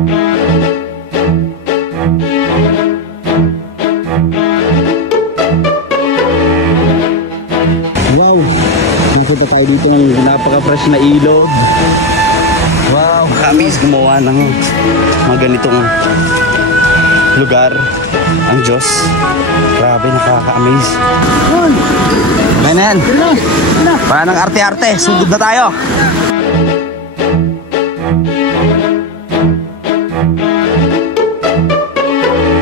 Wow, nakita tayo dito ng napaka-fresh na ilog. Wow, kami gumawa ng mga ganitong lugar ang Diyos. Grabe, nakaka-amaze. Ganyan. Para ng arte-arte, sugod na tayo.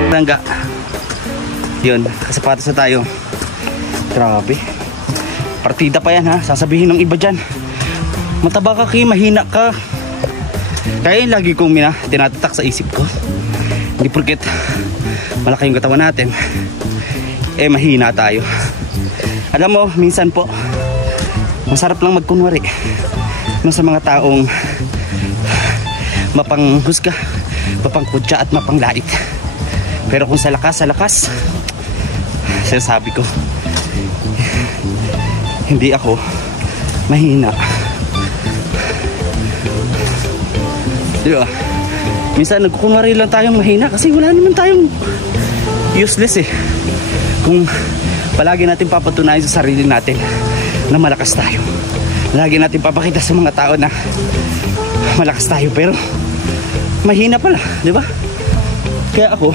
Rangga. Yun, kasapatos na tayo. Grabe. Partida pa yan ha, sasabihin ng iba dyan. Mataba ka kay, mahina ka. Kaya yung lagi kong tinatatak sa isip ko. Hindi porket malaki yung katawan natin, eh mahina tayo. Alam mo, minsan po, masarap lang magkunwari sa mga taong mapanghusga, mapanghudya at mapanglait. Pero kung sa lakas, sinasabi ko, hindi ako mahina. Diba? Minsan nagkukunwari lang tayong mahina kasi wala naman tayong useless eh. Kung palagi natin papatunayan sa sarili natin na malakas tayo, lagi natin papakita sa mga tao na malakas tayo pero mahina pala, di ba? Kaya ako,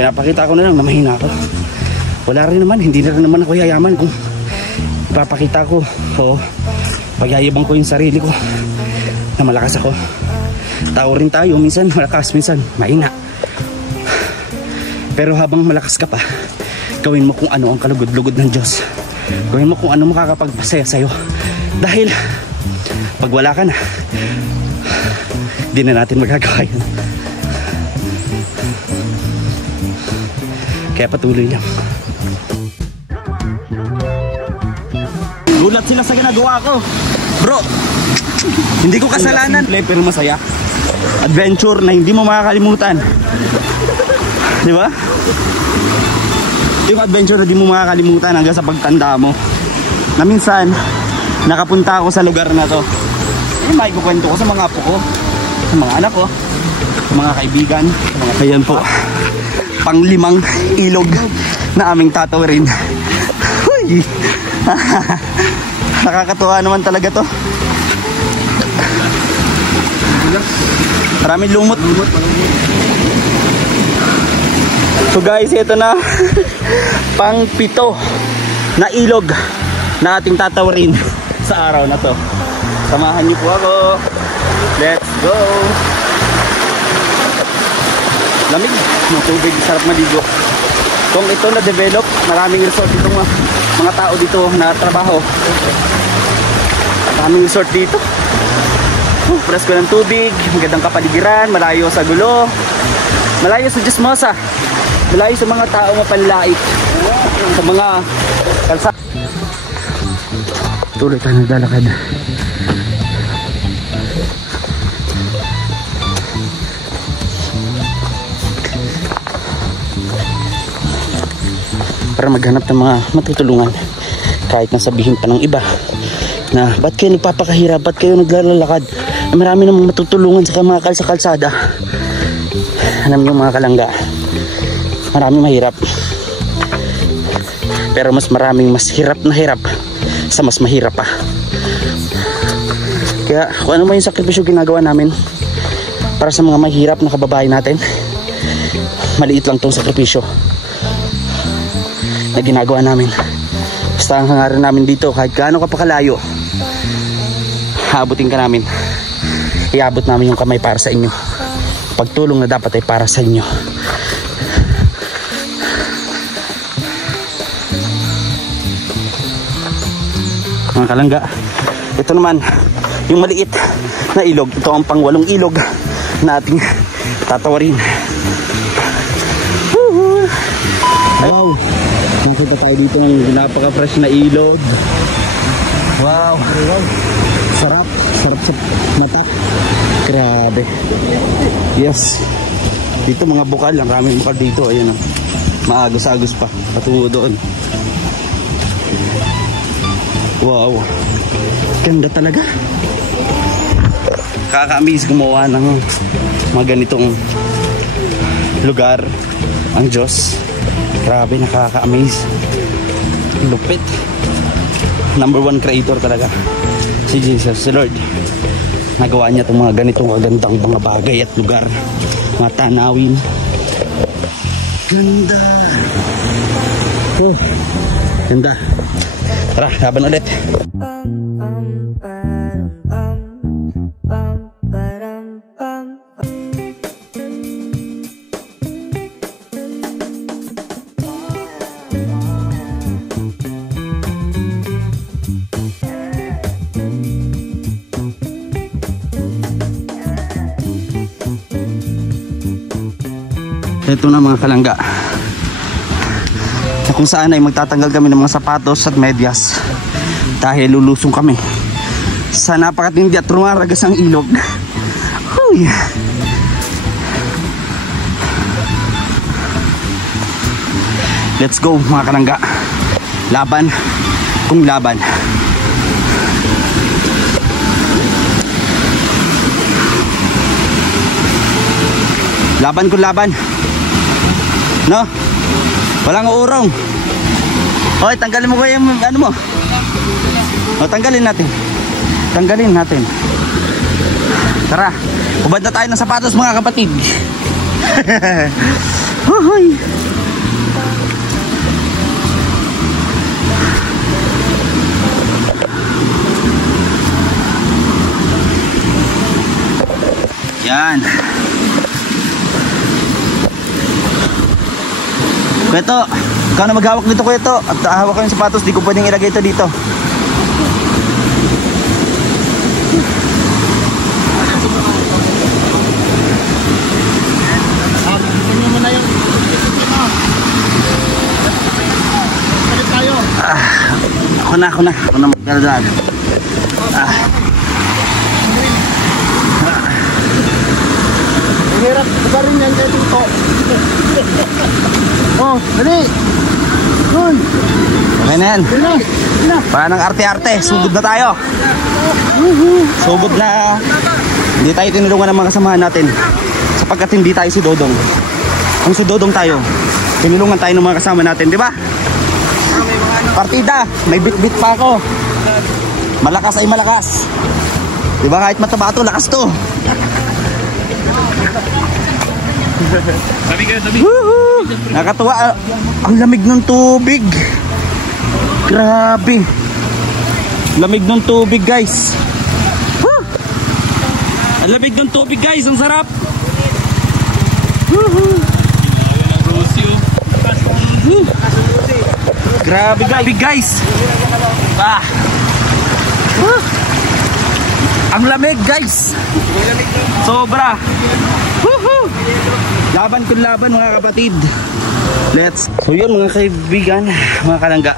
pinapakita ko na lang na mahina ako. Wala rin naman, hindi na rin naman ako yayaman kung papakita ko o pagyayabang ko yung sarili ko na malakas ako. Tao rin tayo, minsan malakas, minsan mahina. Pero habang malakas ka pa, gawin mo kung ano ang kalugod-lugod ng Diyos. Gawin mo kung ano makakapagpasaya sa'yo. Dahil pag wala ka na, di na natin magagawa yun. Kaya patuloy lang. Gulat sila sa ginagawa ko, bro. Hindi ko kasalanan. Pero masaya. Adventure na hindi mo makakalimutan. Di ba? Yung adventure na hindi mo makakalimutan hanggang sa pagtanda mo. Na minsan, nakapunta ako sa lugar na to. Yung may kukwento ko sa mga apo ko, sa mga anak ko, sa mga kaibigan, sa mga kayan po. Pang-5 ilog na aming tatawirin. Huy! Nakakatuwa naman talaga to. Maraming lumot. So guys, ito na pang-7 na ilog na ating tatawarin sa araw na to. Samahan niyo po ako. Let's go. Lamig ng tubig, sarap maligo. Kung ito na-develop, maraming resort itong mga tao dito na trabaho. Maraming resort dito. Presko ng tubig, magandang kapaligiran, malayo sa gulo, malayo sa Diyosmosa, malayo sa mga tao mapanlait, sa mga kalsada. Tuloy tayo naglalakad. Para maghanap ng mga matutulungan. Kahit nasabihin pa ng iba na ba't kayo nagpapakahirap, ba't kayo naglalakad, marami namang matutulungan sa mga kalsada. Alam niyo mga kalangga, marami mahirap, pero mas maraming mas hirap na hirap sa mas mahirap pa. Kaya kung ano man yung sakripisyo ginagawa namin para sa mga mahirap na kababayan natin, maliit lang tong sakripisyo na ginagawa namin. Basta ang hangarin namin dito, kahit gaano ka pa kalayo, haabutin ka namin. Iabot namin yung kamay para sa inyo. Pagtulong na dapat ay para sa inyo. Mga kalangga, ito naman yung maliit na ilog. Ito ang pang-8 ilog na ating tatawarin. Wow, nakita tayo dito ng napaka-fresh na ilog. Wow, sarap, sarap sa mata. Grabe. Yes. Dito mga bukal, ang raming bukal dito. Ayan o, maagos-agos pa patungo doon. Wow, ganda talaga. Kaka-amaze gumawa ng mga ganitong lugar ang Diyos. Grabe, nakaka-amaze. Lupit. Number 1 creator talaga si Jesus, si Lord. Nagawa niya itong mga ganitong magandang mga bagay at lugar, mga tanawin. Ganda. Oh, ganda. Tara, laban ulit. Ito na mga kalangga, na kung saan ay magtatanggal kami ng mga sapatos at medyas dahil lulusong kami sa napakatindi at rumaragas ang ilog. Huy. Let's go mga kalangga, laban kung laban. Laban kung laban. No? Walang urong. Hoy, tanggalin mo ko yung ano mo. O, tanggalin natin. Tanggalin natin. Tara, ubad na tayo ng sapatos mga kapatid. Hoy. Yan. Kuya, ikaw na maghawak dito, Kuya. At hawak ko yung sapatos, di ko pwedeng ilagay ito dito. Ako na magkaladaan. Hirap ba rin yan kayo dito? Oh, dali! Yun! Okay na yan. Para ng arte-arte, sugod na tayo. Sugod na. Hindi tayo tinulungan ng mga kasamahan natin sapagkat hindi tayo si Dodong. Kung si Dodong tayo, tinulungan tayo ng mga kasama natin, di ba? Partida, may bit-bit pa ako. Malakas ay malakas. Di ba, kahit mataba ito, lakas to. Nakatuwa. Ang lamig ng tubig. Grabe. Lamig ng tubig, guys. Ang lamig ng tubig, guys. Ang sarap. Grabe, guys. Ang lamig, guys. Sobra. Laban kung laban mga kapatid. So yun mga kaibigan, mga kalangga.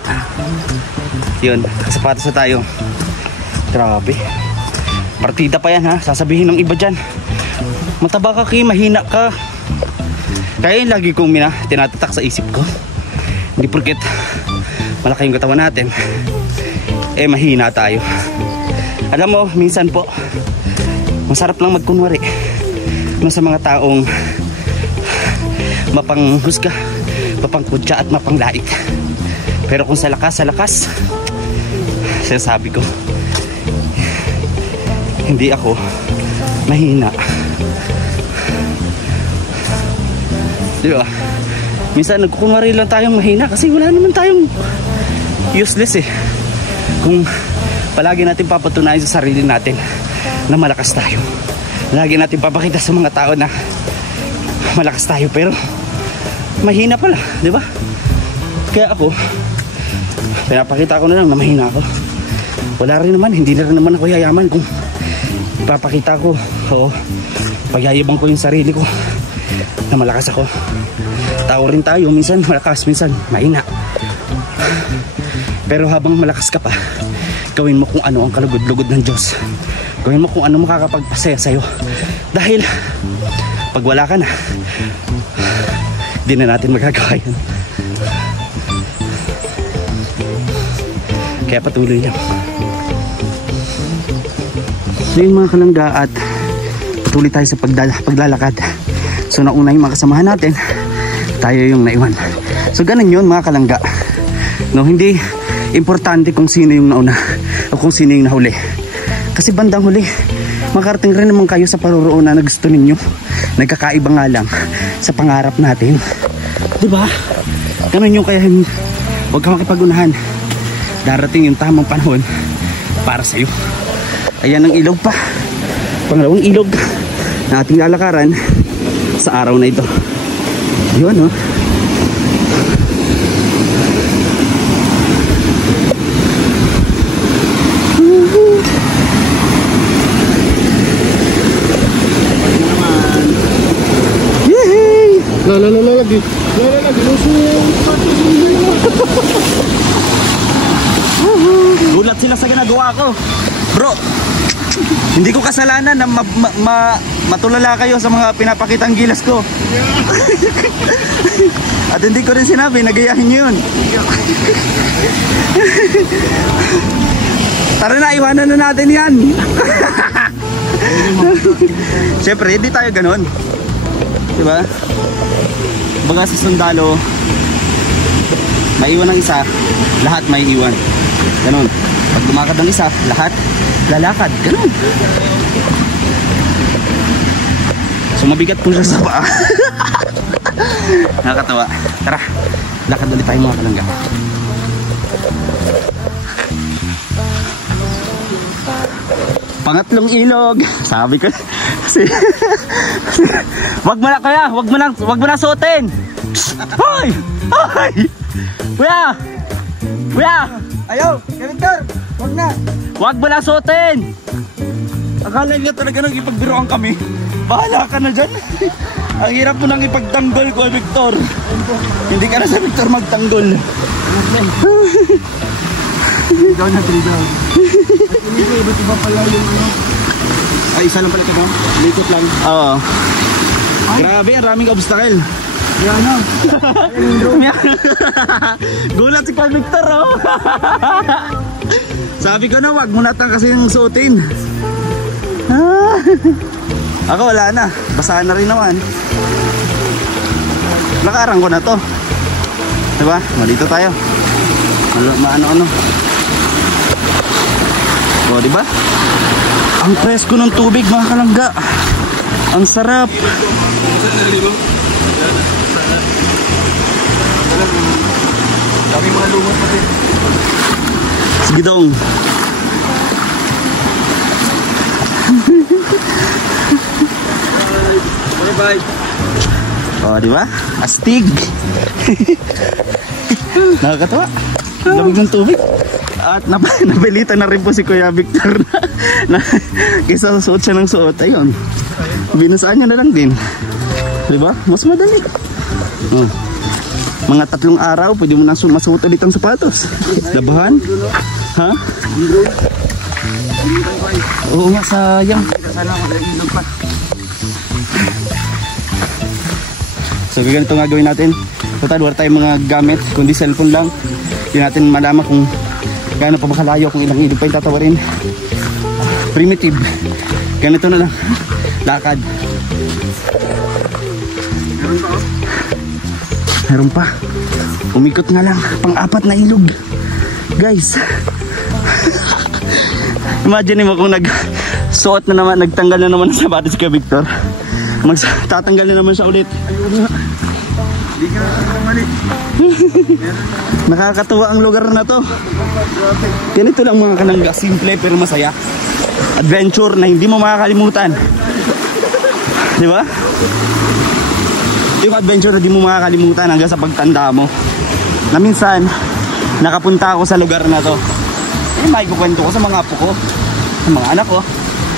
Yun, sapatos na tayo. Grabe. Partida pa yan ha. Sasabihin ng iba dyan, mataba ka Kim, mahina ka. Kaya yun lagi kong tinatatak sa isip ko. Hindi porket malaki yung katawan natin mahina tayo. Alam mo, minsan po masarap lang magkunwari sa mga taong mapanghusga, mapangkudya at mapanglait. Pero kung sa lakas, sinasabi ko, hindi ako mahina. Diba? Minsan nagkukunwari lang tayong mahina kasi wala naman tayong useless eh. Kung palagi natin papatunayan sa sarili natin na malakas tayo, lagi natin papakita sa mga tao na malakas tayo pero mahina pala, di ba? Kaya ako, pinapakita ko na lang na mahina ako. Wala rin naman, hindi na rin naman ako yayaman kung papakita ko o pagyayabang ko yung sarili ko na malakas ako. Tao rin tayo, minsan malakas, minsan mahina. Pero habang malakas ka pa, gawin mo kung ano ang kalugod-lugod ng Diyos. Gawin mo kung ano makakapagpasaya sa'yo. Dahil pag wala ka na, di na natin magagawa yun. Kaya patuloy lang. So yun mga kalangga, at patuloy tayo sa paglalakad. So nauna yung mga kasamahan natin, tayo yung naiwan. So ganun yun mga kalangga, no? Hindi importante kung sino yung nauna o kung sino yung nahuli, kasi bandang huli makarating rin naman kayo sa paruroonan na gusto ninyo. Nagkakaiba nga lang sa pangarap natin, diba? Ganun yung, kaya huwag ka makipag-unahan. Darating yung tamang panahon para sa'yo. Ayan ang ilog pa, pangalawang ilog na ating lalakaran sa araw na ito. Yun, no? Lagi. Gulat sila sa ginagawa ko, bro. Hindi ko kasalanan na matulala kayo sa mga pinapakitang gilas ko. At hindi ko rin sinabi na gayahin nyo yun. Tara na, iwanan na natin yan. Siyempre, hindi tayo ganun, diba? Baga sa sundalo, maiwan ng isa, lahat may iwan. Ganun. Pag lumakad ng isa, lahat lalakad. Ganun. So mabigat po siya sa paa. Nakakatawa. Tara, lakad ulit tayo mga kalangga. Pangatlong ilog. Sabi ko kasi wag mo na kaya, wag mo na suotin. Hoy! Hoy! Kuya! Kuya! Ayaw, Victor, wag na. Wag mo na suotin. Akala niya talaga nang ipagbiroan kami. Bahala ka na dyan. Ang hirap mo nang ipagtanggol ko, Victor. Hindi ka na sa Victor magtanggol. Ikaw na 3 daw. At hindi ko iba't iba pala yung ano. Ay, isa lang pala ito, no? Likot lang. Oo. Grabe, ang raming obstacle. Yan na. Gulat si Carl Victor, oh. Sabi ko na, wag mo natang kasi yung suotin. Ako wala na, basahan na rin naman. Nakarang ko na to, diba? Malito tayo. Ano. O, diba? Ang presko ng tubig mga kalangga. Ang sarap. Dami mga lumot pati. Sige dong. Bye-bye. O, diba? Astig. Nakakatawa. Lamig ng tubig. At napilitan na rin po si Kuya Victor na kaysa suot siya ng suot. Ayun, binasaan niya na lang din, diba? Mas madali. Mga 3 araw pwede mo na masuot ulit ang sapatos. Labahan? Ha? Oo nga, sayang. So ganito nga gawin natin. Total wala tayong mga gamit kundi cellphone lang. Hindi natin malaman kung gaano pa makalayo, kung ilang ilog pa yung tatawarin. Primitive. Ganito na lang. Lakad. Meron pa. Umikot nga lang. Pang-4 na ilog. Guys. Imagine mo kung nagsuot na naman, nagtanggal na naman sa sapatos kay Victor. Tatanggal na naman siya ulit. Hindi ka na mali. Nakakatuwa ang lugar na to. Ganito lang mga kalangga, simple pero masaya. Adventure na hindi mo makakalimutan. Di ba? Yung adventure na hindi mo makakalimutan hanggang sa pagtanda mo. Na minsan, nakapunta ako sa lugar na to. May kukwento ko sa mga apo ko, sa mga anak ko,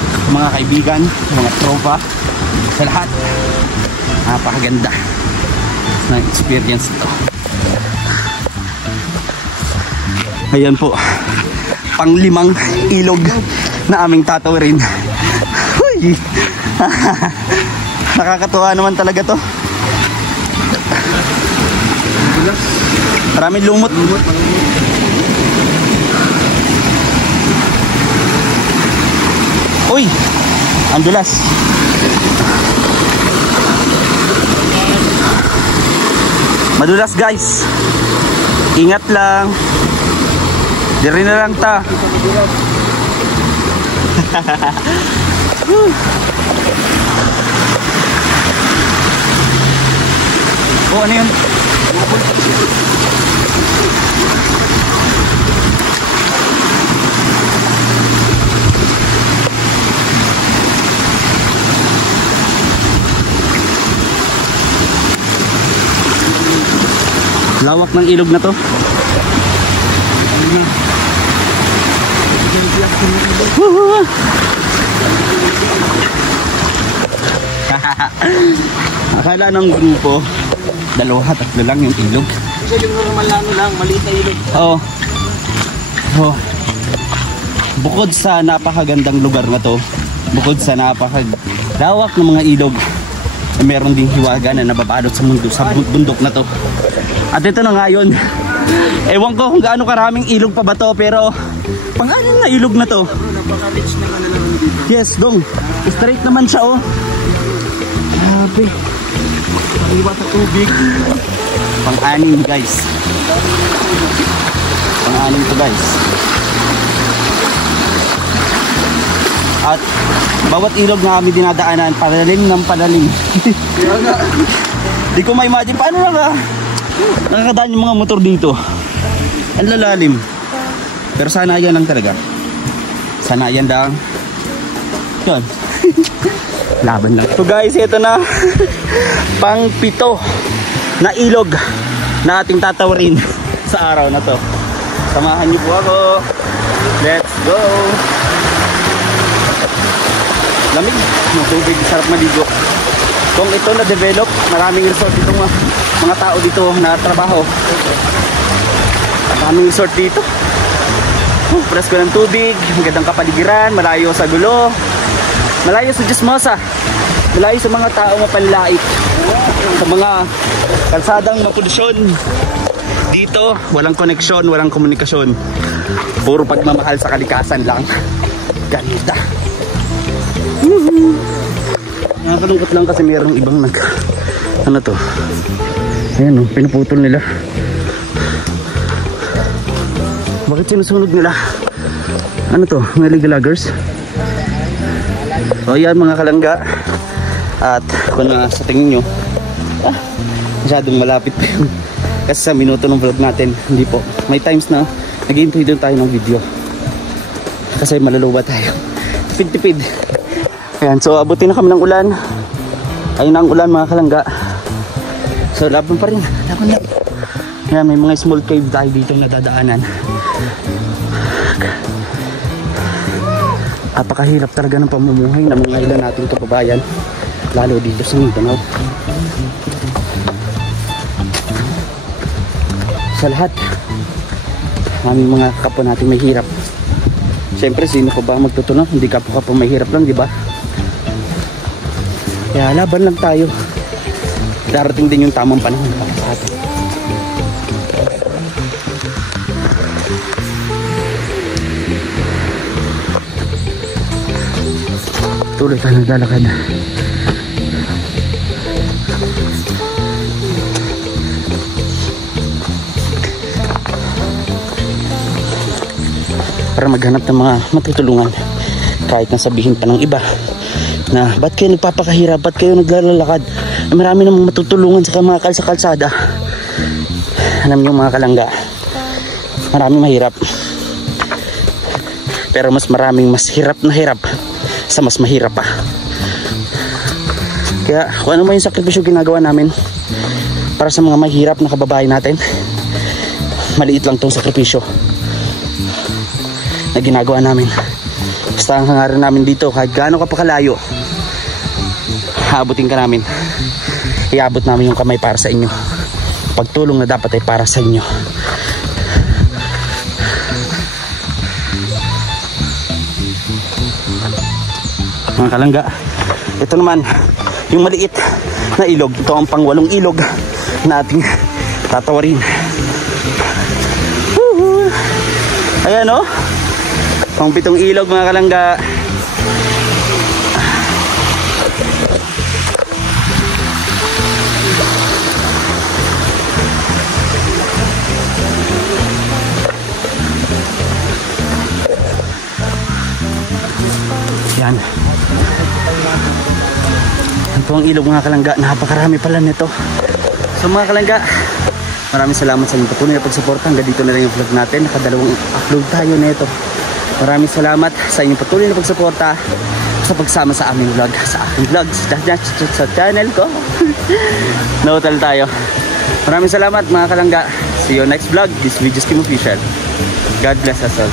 sa mga kaibigan, sa mga tropa, sa lahat. Napakaganda ng experience ito. Ayan po, pang-5 ilog na aming tatawirin. Huy! Nakakatuwa naman talaga to. Maraming lumot. Uy! Ang dulas. Madulas guys. Ingat lang. Diri na lang ta. Oh, ano yun? Lawak ng ilog na to. Akala ng grupo, dalawa, tatlo lang yung ilog. Kasi yung normal na ano lang, maliit na ilog. Oo. Oh. Bukod sa napakagandang lugar na to, bukod sa napakagawak ng mga ilog, meron ding hiwaga na nababalot sa mundo, sa bundok na to. At ito na nga yun. Ewan ko kung gaano karaming ilog pa ba to, pero pang-anim na ilog na to. Napaka-rich na ano naman dito. Yes, dong. Straight naman siya, oh. Grabe. Pag-iwa sa tubig. Pang-anim, guys. Pang-anim to, guys. At bawat ilog na kami dinadaanan, palalim ng palalim. Di ko ma-imagine paano nakakadaan yung mga motor dito. Ang lalalim. Pero sana yan lang talaga. Sana yan lang. Yun. Laban lang. So guys, ito na. Pang-pito na ilog na ating tatawarin sa araw na to. Samahan niyo po ako. Let's go. Lamig ng tubig, sarap maligo. Kung ito na-develop, maraming resort itong mga tao dito na trabaho. Maraming resort dito. Presko ng tubig, magandang kapaligiran, malayo sa gulo, malayo sa chismosa, malayo sa mga tao mapalait, sa mga kalsadang mapolusyon. Dito, walang koneksyon, walang komunikasyon. Puro pagmamahal sa kalikasan lang. Ganda. Nakakalungkot lang kasi mayroong ibang ano to, ayan o, pinuputol nila. Bakit sinusunog nila? Ano to, mga illegal loggers? So ayan mga kalangga. At kung sa tingin nyo, masyadong malapit pa yun. Kasi sa minuto ng vlog natin, hindi po. May times na nag-i-intro doon tayo ng video kasi maluluwa tayo. Tipid-tipid. Ayan, so abutin na kami ng ulan. Ayun na ang ulan mga kalangga. So laban pa rin, laban lang. Ayan, may mga small cave tayo dito na dadaanan. Napakahirap talaga ng pamumuhay ng mga ilan nating kababayan, lalo dito sa Mindanao. Sa lahat, aming mga kapwa natin may hirap. Siyempre, sino ko ba magtutulong? Hindi kapwa may hirap lang, di ba? Kaya laban lang tayo. Darating din yung tamang panahon para sa atin. Tuloy tayo naglalakad. Para maghanap ng mga matutulungan. Kahit nasabihin pa ng iba na ba't kayo nagpapakahirap, ba't kayo naglalakad, marami namang matutulungan sa mga kalsada. Alam niyo mga kalangga, maraming mahirap, pero mas maraming mas hirap na hirap sa mas mahirap pa. Kaya kung ano man yung sakripisyo ginagawa namin para sa mga mahirap na kababayan natin, maliit lang tong sakripisyo na ginagawa namin. Basta ang hangarin namin dito, kahit gaano ka pa kalayo, haabutin ka namin. Iabot namin yung kamay para sa inyo. Pagtulong na dapat ay para sa inyo. Mga kalangga, ito naman yung maliit na ilog. Ito ang pang-8 ilog na ating tatawarin. Ayan o, pang-7 ilog mga kalangga. Ito ang ilog mga kalangga. Napakarami pala nito. So mga kalangga, maraming salamat sa inyong patuloy na pagsuporta. Hanggang dito na lang yung vlog natin. Nakadalawang upload tayo nito. Maraming salamat sa inyong patuloy na pagsuporta sa pagsama sa aming vlog, sa aking vlog, sa channel ko. Nautal tayo. Maraming salamat mga kalangga. See you next vlog. This video is Kim Official. God bless us all.